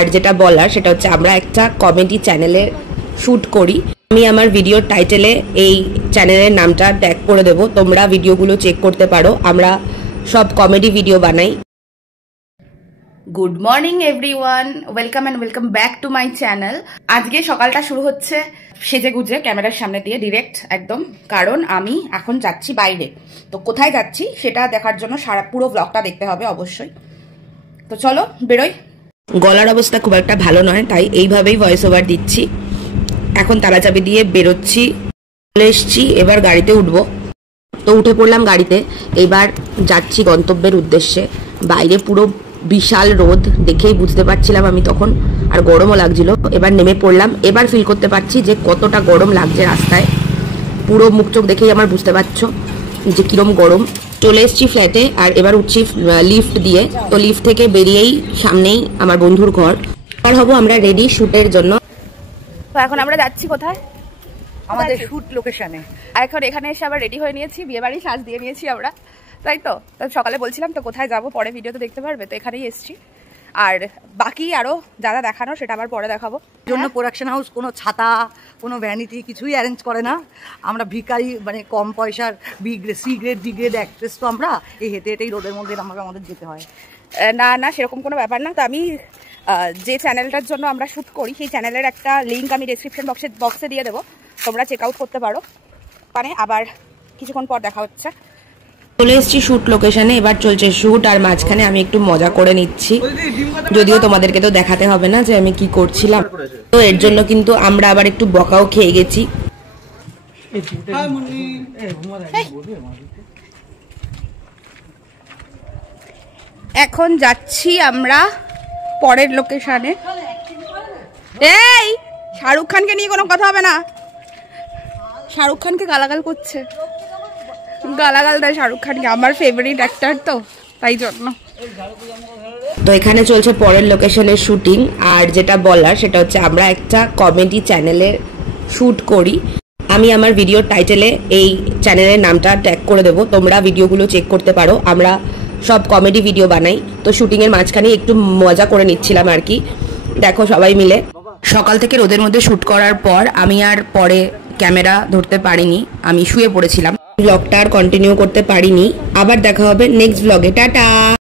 আর যেটা বলার সেটা হচ্ছে আমরা একটা কমেডি চ্যানেলে শ্যুট করি। আমি আমার ভিডিওর টাইটেলে এই চ্যানেলের নামটা ট্যাগ করে দেবো, তোমরা ভিডিওগুলো চেক করতে পারো। আমরা সব কমেডি ভিডিও বানাই। Good morning everyone, welcome back to my channel. আজকে সকালটা শুরু হচ্ছে সেজে গুজে ক্যামেরার সামনে দিয়ে ডিরেক্ট একদম, কারণ আমি এখন যাচ্ছি বাইরে। তো কোথায় যাচ্ছি সেটা দেখার জন্য পুরো ব্লগটা দেখতে হবে অবশ্যই। তো চলো বেরোই। গলার অবস্থা খুব একটা ভালো নয়, তাই এইভাবেই ভয়েস ওভার দিচ্ছি। এখন তালাচাবি দিয়ে বেরোচ্ছি, চলে এসছি, এবার গাড়িতে উঠবো। তো উঠে পড়লাম গাড়িতে, এবার যাচ্ছি গন্তব্যের উদ্দেশ্যে। বাইরে পুরো বিশাল রোদ, দেখেই বুঝতে পারছিলাম আমি তখন, আর গরমও লাগছিল। এবার নেমে পড়লাম, এবার ফিল করতে পারছি যে কতটা গরম লাগছে রাস্তায়। পুরো মুখ চোখ দেখেই আমার বুঝতে পারছো যে কিরম গরম। চলে এসছি ফ্ল্যাটে, আর এবার উঠছি লিফট দিয়ে। তো লিফট থেকে বেরিয়েই সামনেই আমার বন্ধুর ঘর। আর হবো আমরা রেডি শ্যুটের জন্য। তো এখন আমরা যাচ্ছি কোথায়? আমাদের শ্যুট লোকেশনে। এখন এখানে এসে আবার রেডি হয়ে নিয়েছি, বিয়ে বাড়ি সাজ দিয়ে নিয়েছি আমরা, তাই তো। সকালে বলছিলাম তো কোথায় যাবো, পরে ভিডিওতে দেখতে পারবে। তো এখানেই এসছি, আর বাকি আরো যারা দেখানো সেটা আবার পরে দেখাবো। জন্য প্রোডাকশন হাউস কোনো ছাতা, কোনো ভ্যানিটি কিছুই অ্যারেঞ্জ করে না। আমরা ভিখারি, মানে কম পয়সার B grade, C grade, D grade actress. তো আমরা এই হেঁটে হেঁটেই রোদের মধ্যে আমাদের যেতে হয়। না সেরকম কোনো ব্যাপার না। তো আমি যে চ্যানেলটার জন্য আমরা শ্যুট করি সেই চ্যানেলের একটা লিঙ্ক আমি ডেসক্রিপশন বক্সে দিয়ে দেবো, তোমরা চেক আউট করতে পারো। মানে আবার কিছুক্ষণ পর দেখা হচ্ছে। চলে এসেছি শ্যুট লোকেশনে, এবার চলছে শ্যুট, আর মাঝখানে আমি একটু মজা করে নিচ্ছি। যদিও তোমাদেরকে তো দেখাতে হবে না যে আমি কি করছিলাম। তো এর জন্য কিন্তু আমরা আবার একটু বকাও খেয়ে গেছি। এখন যাচ্ছি আমরা পরের লোকেশনে। এই শাহরুখ খানকে নিয়ে কোনো কথা হবে না। শাহরুখ খানকে গালাগাল করছে, গালাগাল দেয় শাহরুখ খানকে, আমার ফেভারিট অ্যাক্টর তো, তাই জন্য। তো এখানে চলছে পরের লোকেশনের শুটিং, আর যেটা বলার সেটা হচ্ছে আমরা একটা কমেডি চ্যানেলে শ্যুট করি। আমি আমার ভিডিওর টাইটেলে এই চ্যানেলের নামটা ট্যাগ করে দেবো, তোমরা ভিডিওগুলো চেক করতে পারো। আমরা সব কমেডি ভিডিও বানাই। তো শুটিংয়ের মাঝখানে একটু মজা করে নিচ্ছিলাম আর কি, দেখো সবাই মিলে। সকাল থেকে রোদের মধ্যে শ্যুট করার পর আমি আর পরে ক্যামেরা ধরতে পারিনি, আমি শুয়ে পড়েছিলাম। ব্লগটা আর কন্টিনিউ করতে পারিনি। আবার দেখা হবে নেক্সট ব্লগে। টাটা।